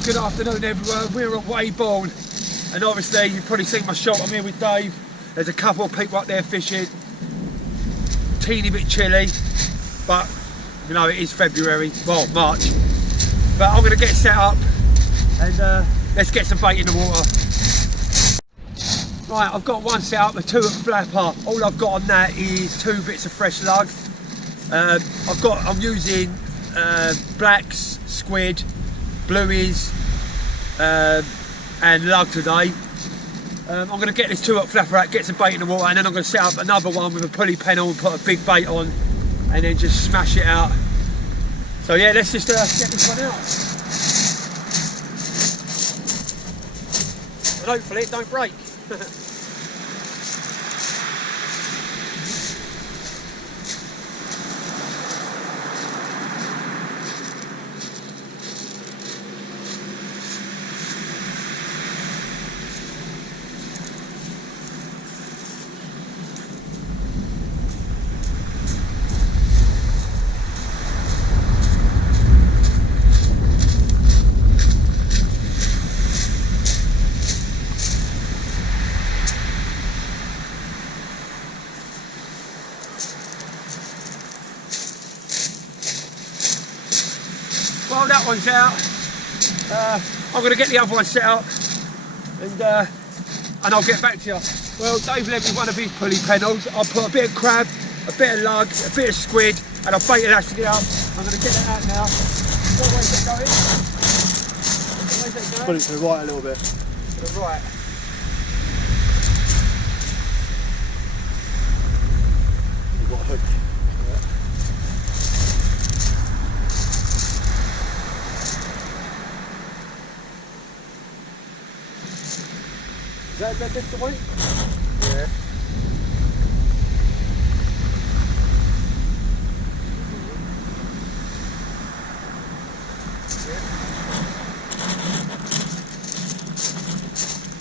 Well, good afternoon everyone. We're at Weybourne, and obviously you've probably seen my shot. I'm here with Dave. There's a couple of people up there fishing. Teeny bit chilly, but you know it is February, well March. But I'm going to get set up and let's get some bait in the water. Right, I've got one set up, a 2-hook flapper. All I've got on that is 2 bits of fresh lug. I'm using blacks, squid, blueies and lug today. I'm going to get this 2-hook flapper out, get some bait in the water, and then I'm going to set up another one with a pulley pennel and put a big bait on and then just smash it out. So yeah, let's just get this one out. And hopefully it don't break. Well, that one's out. I'm going to get the other one set up and I'll get back to you. Well, Dave lent me one of his pulley pennels. I'll put a bit of crab, a bit of lug, a bit of squid, and I'll bait elastic it up. I'm going to get it out now. What way is it going? Put it to the right a little bit. To the right. You've got a hook. Is that the point? Yeah.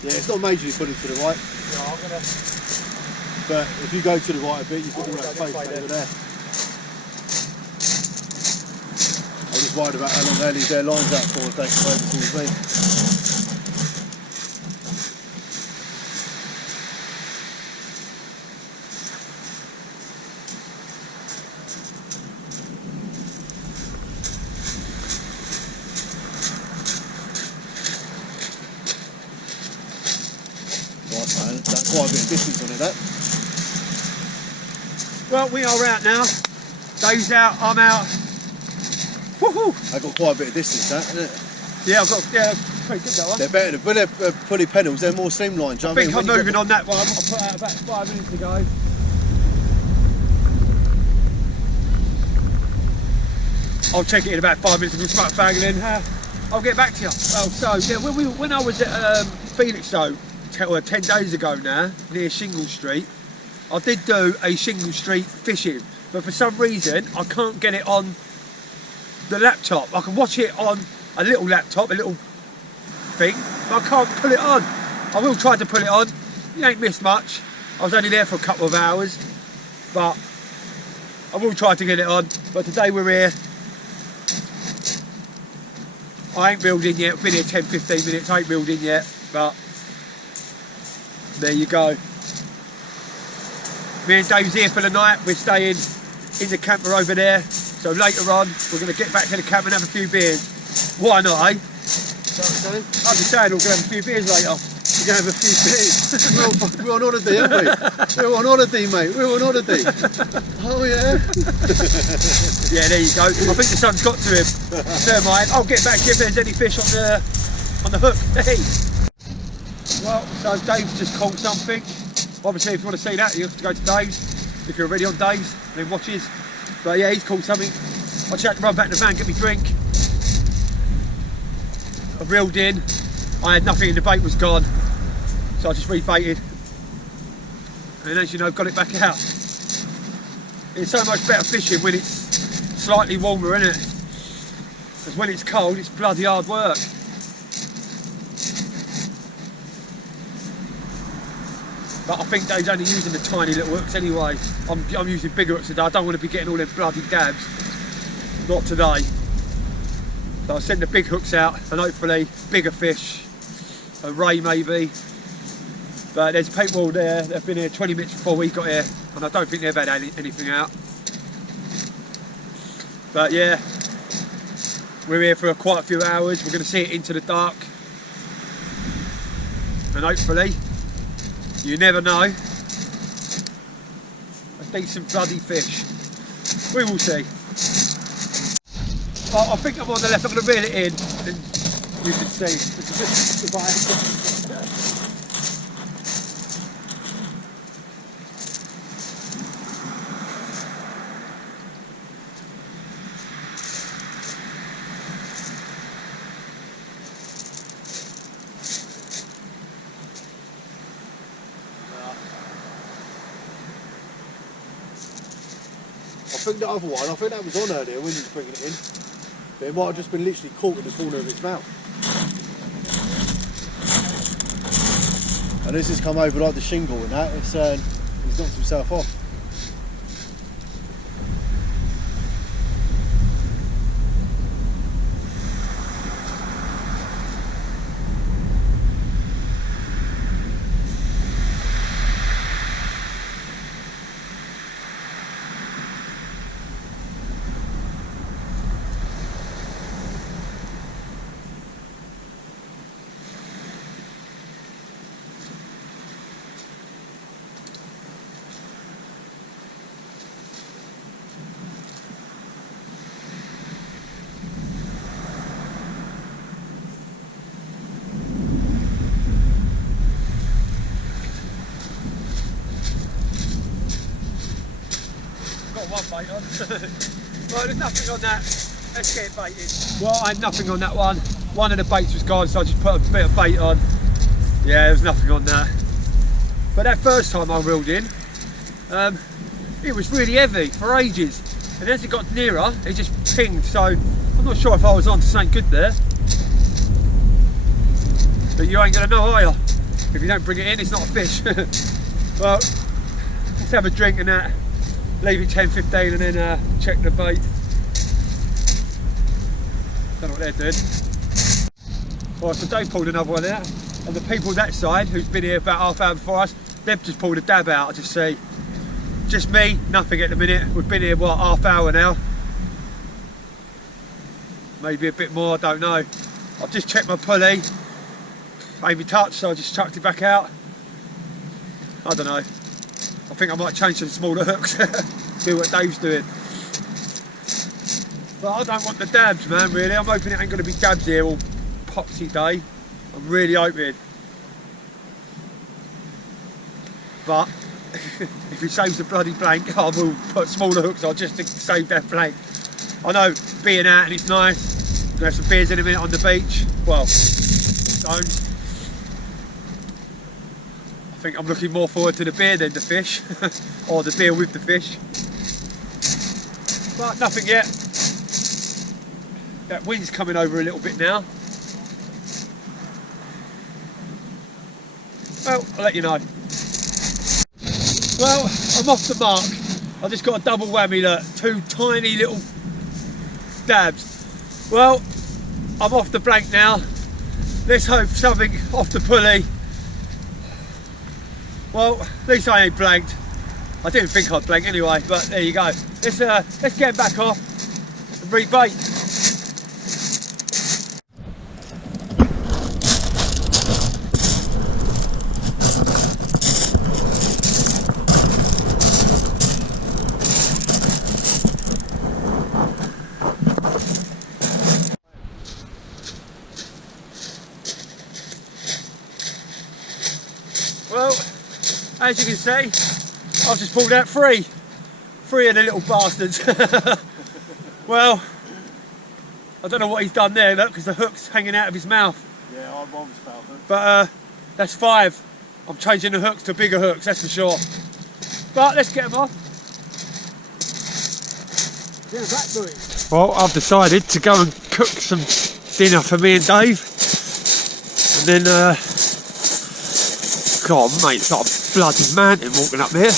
Yeah, it's not majorly putting to the right. No, I'm gonna. But if you go to the right a bit, you've got all that space over there. I'm just worried about how long they leave their lines out for if they come over towards me. That's quite a bit of distance on it, that. Well, we are out now. Dave's out, I'm out. Woohoo! I've got quite a bit of distance, that, isn't it? Yeah, I've got, yeah, pretty good that one. They're better, but they're pulley pennels, they're more streamlined. I think I'm moving on that one. I put out about 5 minutes ago. I'll check it in about 5 minutes and we'll start fagging in. I'll get back to you. Oh, so, yeah, when I was at Felixstowe, 10 days ago now, near Shingle Street, I did do a Shingle Street fishing, but for some reason I can't get it on the laptop. I can watch it on a little laptop, a little thing, but I can't pull it on. I will try to pull it on. You ain't missed much. I was only there for a couple of hours, but I will try to get it on. But today we're here. I ain't building yet. I've been here 10-15 minutes. I ain't building yet, but there you go. Me and Dave's here for the night. We're staying in the camper over there. So later on, we're going to get back to the camp and have a few beers. Why not, eh? I'm just saying we're going to have a few beers later. We're going to have a few beers. we're on holiday, aren't we? We're on holiday, mate. We're on holiday. Oh, yeah. Yeah, there you go. I think the sun's got to him. Never mind. I'll get back to you if there's any fish on the hook. Hey. Well, so Dave's just caught something. Obviously, if you want to see that, you have to go to Dave's. If you're already on Dave's, then watches. But yeah, he's caught something. I just had to run back to the van, get me drink. I reeled in. I had nothing and the bait was gone. So I just rebaited. And as you know, I've got it back out. It's so much better fishing when it's slightly warmer, isn't it? Because when it's cold, it's bloody hard work. But I think Dave's only using the tiny little hooks anyway. I'm using bigger hooks today. I don't want to be getting all them bloody dabs. Not today. So I'll send the big hooks out and hopefully bigger fish, a ray maybe. But there's people there that have been here 20 minutes before we got here and I don't think they've had anything out. But yeah, we're here for quite a few hours. We're going to see it into the dark. And hopefully, you never know, a decent bloody fish. We will see. Well, I think I'm on the left. I'm going to reel it in and you can see. I think the other one, I think that was on earlier when he was bringing it in. But it might have just been literally caught in the corner of its mouth. And this has come over like the shingle and that, it's he's knocked himself off. One bait on. Well, there's nothing on that. Let's get it baited. Well, I had nothing on that one. One of the baits was gone, so I just put a bit of bait on. Yeah, there's nothing on that. But that first time I reeled in, it was really heavy for ages. And as it got nearer, it just pinged. So I'm not sure if I was on to something good there. But you ain't gonna know, are you? If you don't bring it in, it's not a fish. Well, let's have a drink and that. Leave it 10-15 and then check the bait. Don't know what they're doing. Well, so Dave pulled another one out, and the people that side, who's been here about half hour before us, they've just pulled a dab out. I just see, just me, nothing at the minute. We've been here, what, half hour now? Maybe a bit more, I don't know. I've just checked my pulley, made me touch, so I just chucked it back out. I don't know. I think I might change some smaller hooks, do what Dave's doing. But I don't want the dabs, man, really. I'm hoping it ain't going to be dabs here all poxy day. I'm really hoping. But if he saves the bloody blank, I will put smaller hooks on just to save that blank. I know being out and it's nice. We'll have some beers in a minute on the beach. Well, stones. I think I'm looking more forward to the beer than the fish, or the beer with the fish. But nothing yet. That wind's coming over a little bit now. Well, I'll let you know. Well, I'm off the mark. I just got a double whammy, look, 2 tiny little dabs. Well, I'm off the blank now. Let's hope something off the pulley. Well, at least I ain't blanked. I didn't think I'd blank anyway, but there you go. Let's get back off and rebait. Well, as you can see, I've just pulled out three of the little bastards. Well, I don't know what he's done there, look, because the hook's hanging out of his mouth. Yeah, I was foul hook. But that's 5. I'm changing the hooks to bigger hooks, that's for sure. But let's get them off. Yeah, that doing. Well, I've decided to go and cook some dinner for me and Dave. And then, God mate, it's like a bloody mountain walking up here.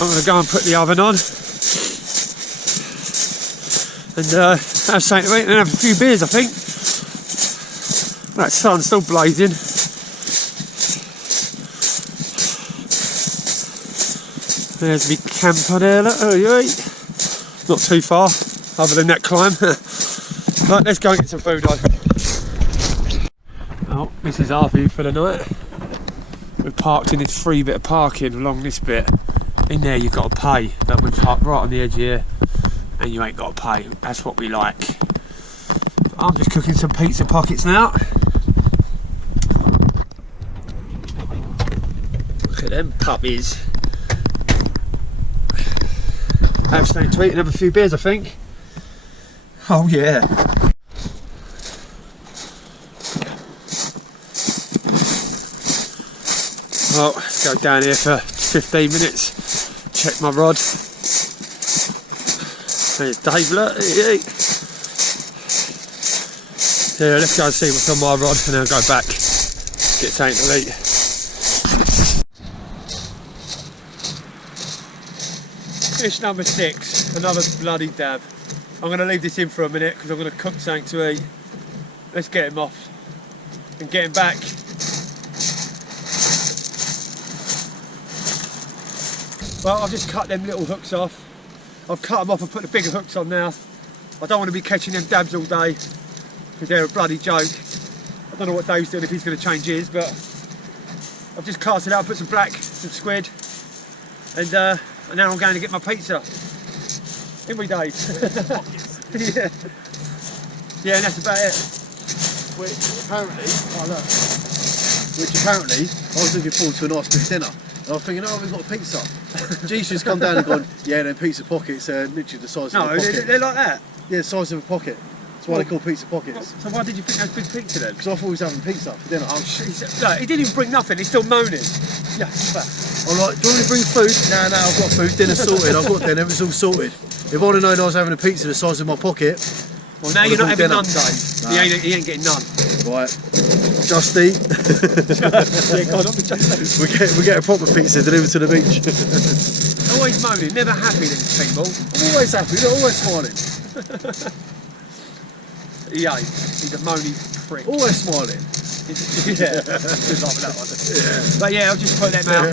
I'm going to go and put the oven on. and have something to eat and have a few beers, I think. That sun's still blazing. There's me camper there, look. Not too far, other than that climb. Right, let's go and get some food on. Oh, this is our view for the night. We're parked in this free bit of parking along this bit. In there you've got to pay, but we're parked right on the edge here and you ain't got to pay. That's what we like. I'm just cooking some pizza pockets now. Look at them puppies. Have something to eat and have a few beers, I think. Oh yeah. Well, let's go down here for 15 minutes. Check my rod. There's Dave, look. Yeah, let's go and see what's on my rod and then I'll go back. Get something to eat. Fish number 6, another bloody dab. I'm going to leave this in for a minute because I'm going to cook something to eat. Let's get him off and get him back. Well, I've just cut them little hooks off. I've cut them off and put the bigger hooks on now. I don't want to be catching them dabs all day because they're a bloody joke. I don't know what Dave's doing, if he's going to change his, but I've just cast it out, put some black, some squid, and now I'm going to get my pizza. Ain't we, Dave? Yeah. Yeah, and that's about it. Which apparently, I was looking forward to a nice big dinner. And I was thinking, oh, we've got a pizza. G's just come down and gone, yeah, them pizza pockets are literally the size of a pocket. No, they're like that? Yeah, the size of a pocket. That's why they're called pizza pockets. So why did you think that was big pizza then? Because I thought he was having pizza for dinner. Oh, look, he didn't even bring nothing, he's still moaning. Yeah, but. I'm like, do you want me to bring food? No, I've got food, dinner's sorted, I've got dinner, it's all sorted. If I'd have known I was having a pizza the size of my pocket... Well, now you're not having none, Dave. Nah. He ain't getting none. Right. Just eat. Yeah, God, not be just eat. We get a proper pizza delivered to the beach. Always moaning, never happy, these people. I'm always happy, they're always smiling. He ain't. He's a moany prick. Always smiling. Yeah, good luck with that one. Yeah. But yeah, I'll just put them out.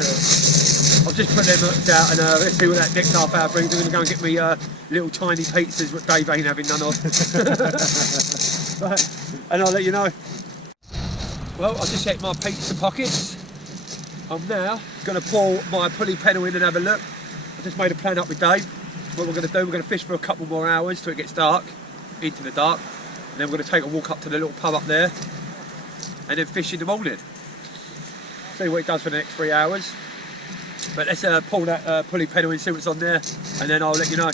I'll just put them out and let's see what that next half hour brings. I'm going to go and get me little tiny pizzas, what Dave ain't having none of. Right. And I'll let you know. Well, I've just checked my pizza pockets. I'm now going to pull my pulley pedal in and have a look. I just made a plan up with Dave. What we're going to do, we're going to fish for a couple more hours till it gets dark, into the dark. And then we're going to take a walk up to the little pub up there and then fish in the morning. See what it does for the next 3 hours. But let's pull that pulley pedal and see what's on there, and then I'll let you know.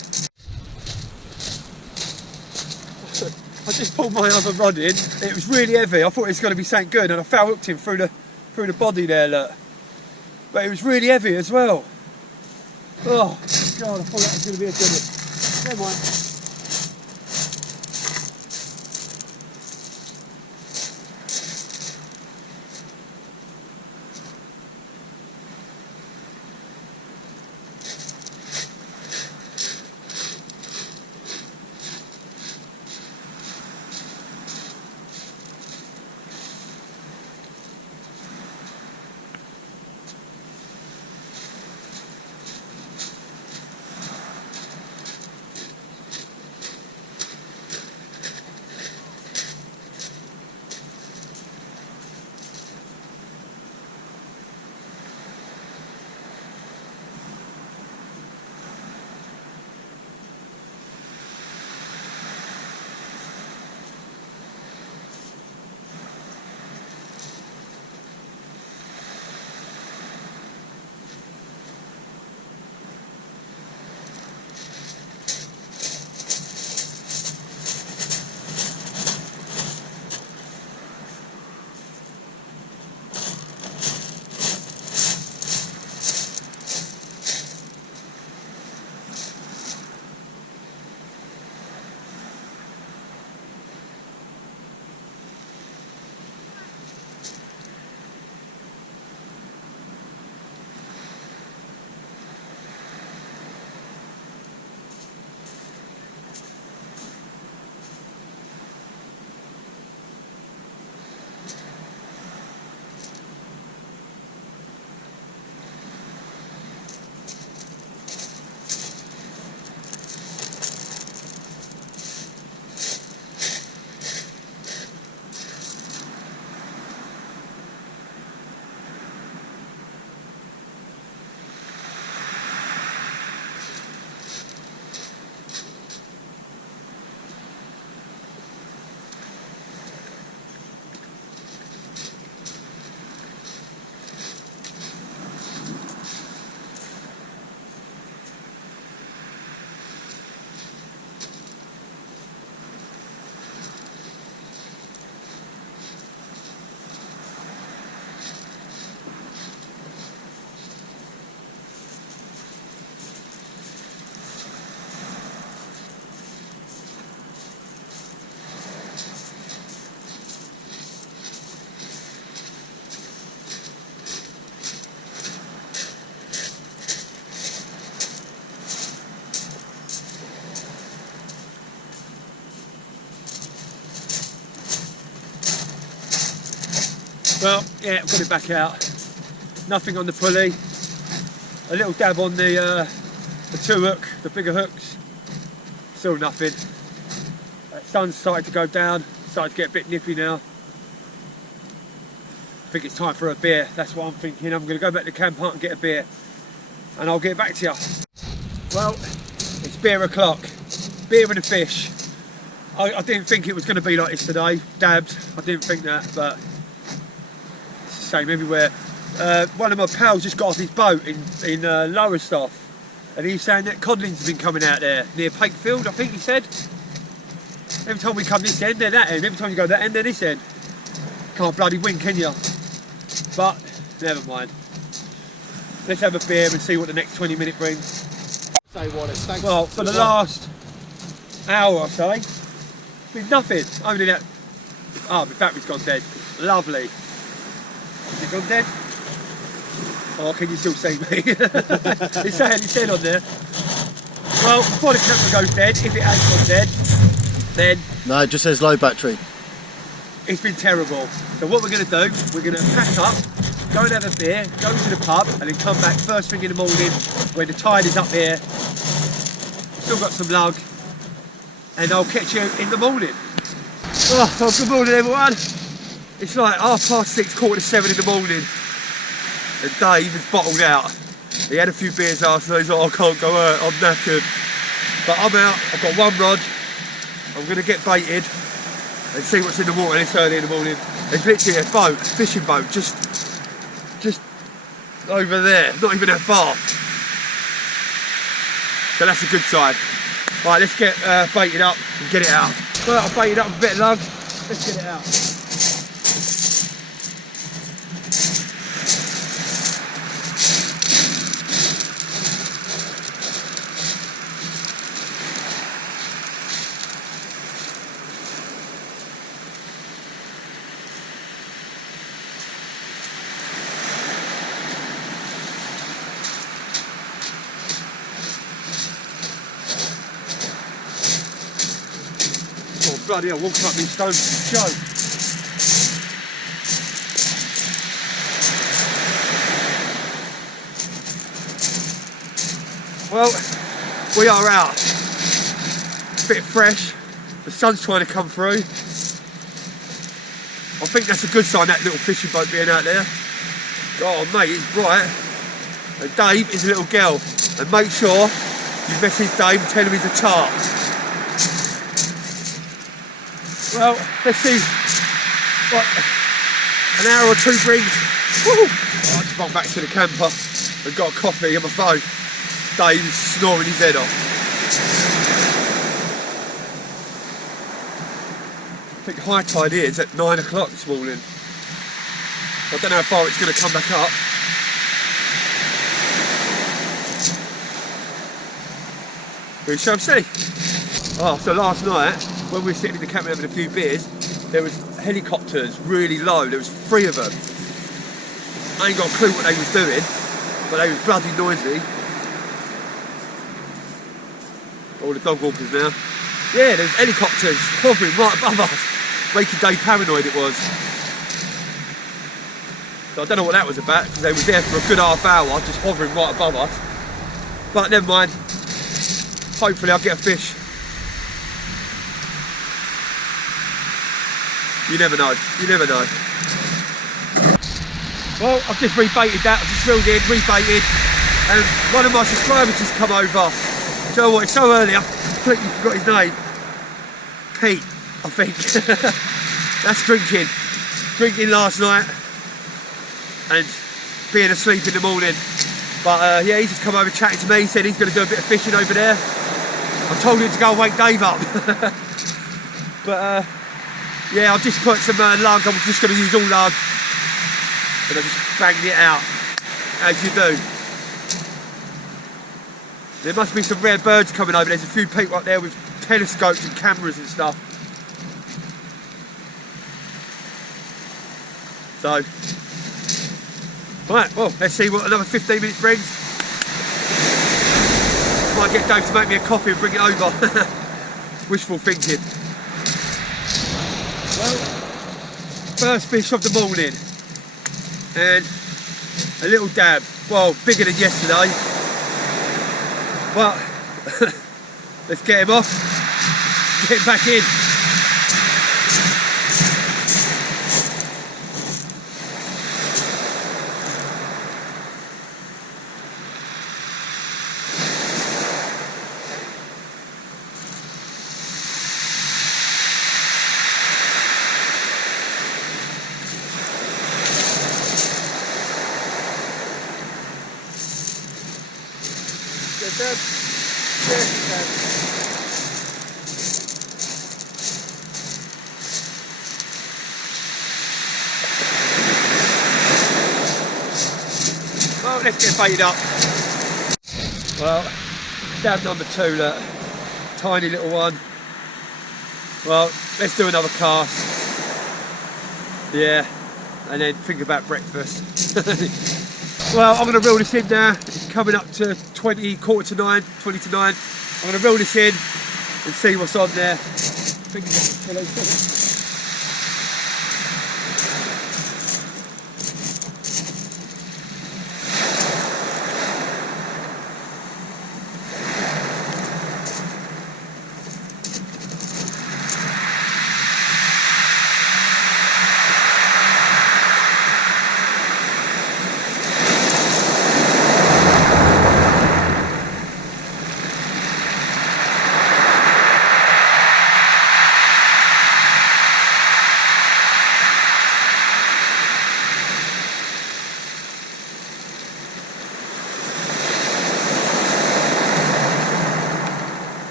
I just pulled my other rod in. It was really heavy. I thought it was going to be something good, and I foul hooked him through the body there, look. But it was really heavy as well. Oh God, I thought that was going to be a good one. Never mind. Well, yeah, I've got it back out. Nothing on the pulley. A little dab on the 2-hook, the bigger hooks. Still nothing. Sun's starting to go down, starting to get a bit nippy now. I think it's time for a beer. That's what I'm thinking. I'm going to go back to the camp hut and get a beer. And I'll get back to you. Well, it's beer o'clock. Beer and a fish. I didn't think it was going to be like this today. Dabbed. I didn't think that, but it's the same everywhere. One of my pals just got off his boat in Lowestoft, and he's saying that codlings have been coming out there near Pakefield, I think he said. Every time we come this end, they're that end. Every time you go that end, they're this end. Can't bloody win, can you? But never mind. Let's have a beer and see what the next 20 minutes brings. Say what it's thanks. Well, for the last hour or so, with nothing. Only that. Oh, my battery's gone dead. Lovely. Is it gone dead? Oh, can you still see me? It's saying on there. Well, before the camera goes dead, if it has gone dead, then No, it just says low battery. it's been terrible. So what we're going to do, we're going to pack up, go and have a beer, go to the pub, and then come back first thing in the morning when the tide is up here. Still got some lug, and I'll catch you in the morning. Oh, well, good morning everyone. It's like 6:30, 7:15 in the morning, and Dave is bottled out. He had a few beers last night, he's like, I can't go out, I'm knackered. But I'm out, I've got one rod, I'm going to get baited and see what's in the water this early in the morning. There's literally a boat, a fishing boat, just over there, not even that far. So that's a good sign. Right, let's get baited up and get it out. Well, I've baited up with a bit of lug, let's get it out. Bloody hell, walking up these stones to show. Well, we are out. A bit fresh. The sun's trying to come through. I think that's a good sign, that little fishing boat being out there. Oh mate, it's bright. And Dave is a little girl. And make sure you message Dave and tell him he's a tart. Well, let's see what an hour or two brings. Woo! I just walked back to the camper and got a coffee on my phone. Dave is snoring his head off. I think high tide is at 9 o'clock this morning. I don't know how far it's going to come back up. We shall see. Oh, so last night, when we were sitting in the camp having a few beers, there was helicopters really low. There was 3 of them. I ain't got a clue what they was doing, but they was bloody noisy. All the dog walkers now. Yeah, there's helicopters hovering right above us, making Dave paranoid it was. So I don't know what that was about, because they were there for a good half hour, just hovering right above us. But never mind. Hopefully I'll get a fish. You never know, you never know. Well, I've just rebaited that, I've just filled in, rebaited, and one of my subscribers just come over. Do you know what, it's so early, I completely forgot his name. Pete, I think. That's drinking. Drinking last night, and being asleep in the morning. But yeah, he's just come over chatting to me, he said he's going to do a bit of fishing over there. I told him to go and wake Dave up. But yeah, I've just put some lug, I'm just going to use all lug. And I just banged it out, as you do. There must be some rare birds coming over. There's a few people up there with telescopes and cameras and stuff. So, right, well, let's see what another 15 minutes brings. Might get Dave to make me a coffee and bring it over. Wishful thinking. Well, first fish of the morning. and a little dab. Well, bigger than yesterday. But let's get him off, get him back in. Dab. Yes, dab. Well, let's get baited up. Well, dab number 2, look. Tiny little one. Well, let's do another cast. Yeah, and then think about breakfast. Well, I'm going to reel this in now. It's coming up to 20 to 9. I'm going to reel this in and see what's on there.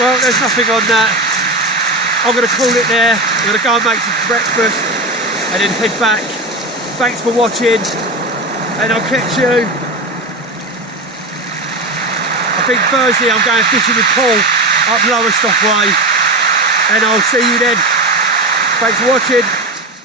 Well, there's nothing on that. I'm going to call it there. I'm going to go and make some breakfast and then head back. Thanks for watching, and I'll catch you. I think Thursday I'm going fishing with Paul up Lowestoft Way, and I'll see you then. Thanks for watching.